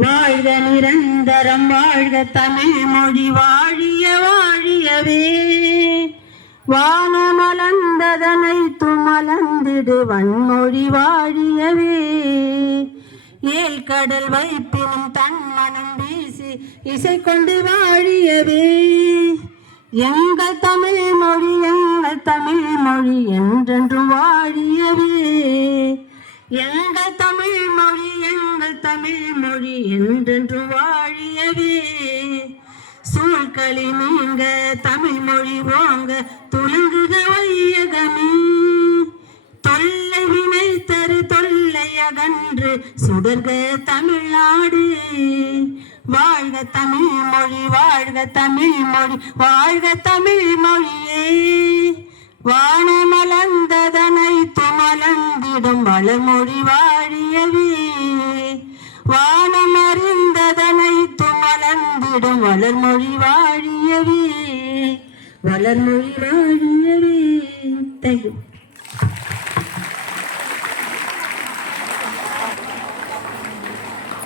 வாழ்க நிரந்தரம் வாழ்க தமிழ் மொழி வாழிய வாழியவே. வானமலர்ந்ததனை துமலர்ந்திடு வன்மொழி வாழியவே. ஏல் கடல் வைப்பினும் தன் மனம் வீசி இசை கொண்டு வாழியவே. எங்கள் தமிழ் மொழி எங்கள் தமிழ் மொழி என்றென்றும் வாழியவே. எங்கள் தமிழ் மொழி எங்கள் தமிழ் மொழி என்றென்று வாழியவே. சூழ்களி நீங்க தமிழ் மொழி ஓங்க துலுங்குக வையகமே. தொல்லை வினை தரு தொல்லை அகன்று சுடர்க தமிழ்நாடு. வாழ்க தமிழ் மொழி வாழ்க தமிழ் மொழி வாழ்க தமிழ் மொழி துமலர்ந்திடும் வளமொழி வாழியவே. வானம் அறிந்ததனை துமலர்ந்திடும் வளர்மொழி வாழியவே. வளர்மொழி வாழியவே. தேங்க்யூ